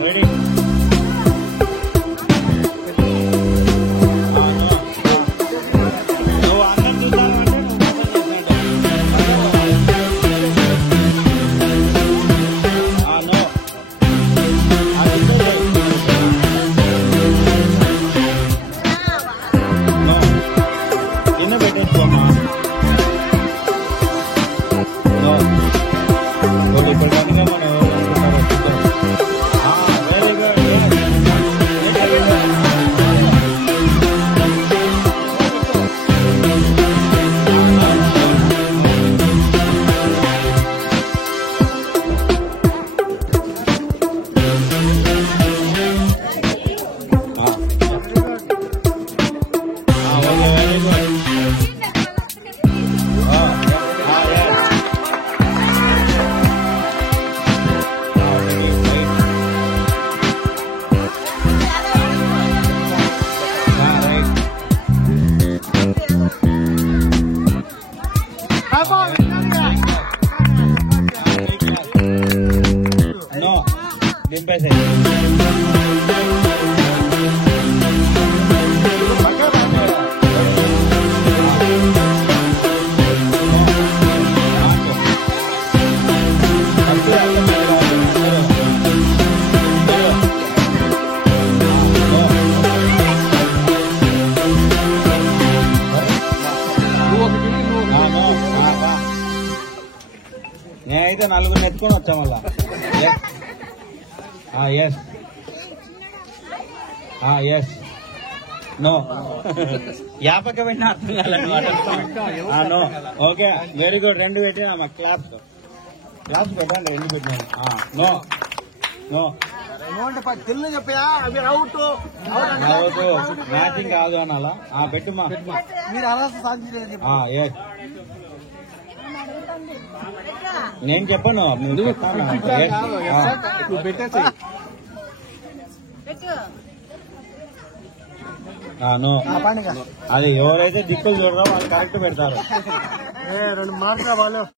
ready దింపేసే నేనైతే నలుగురు ఎత్తుకొని వచ్చా మళ్ళా ఎస్ ఎస్ నో యాపక పెట్టిన అర్థం కాదనమాట నో ఓకే వెరీ గుడ్ రెండు పెట్టినా మా క్లాప్స్ పెట్టండి రెండు పెట్టినాను నో నో మ్యాచింగ్ కాదు అనాలా పెట్టుమా ఎస్ నేను చెప్పను అది ఎవరైతే దిక్కులు చూడరో వాళ్ళు కరెక్ట్ పెడతారు 2 మార్కులు వాళ్ళు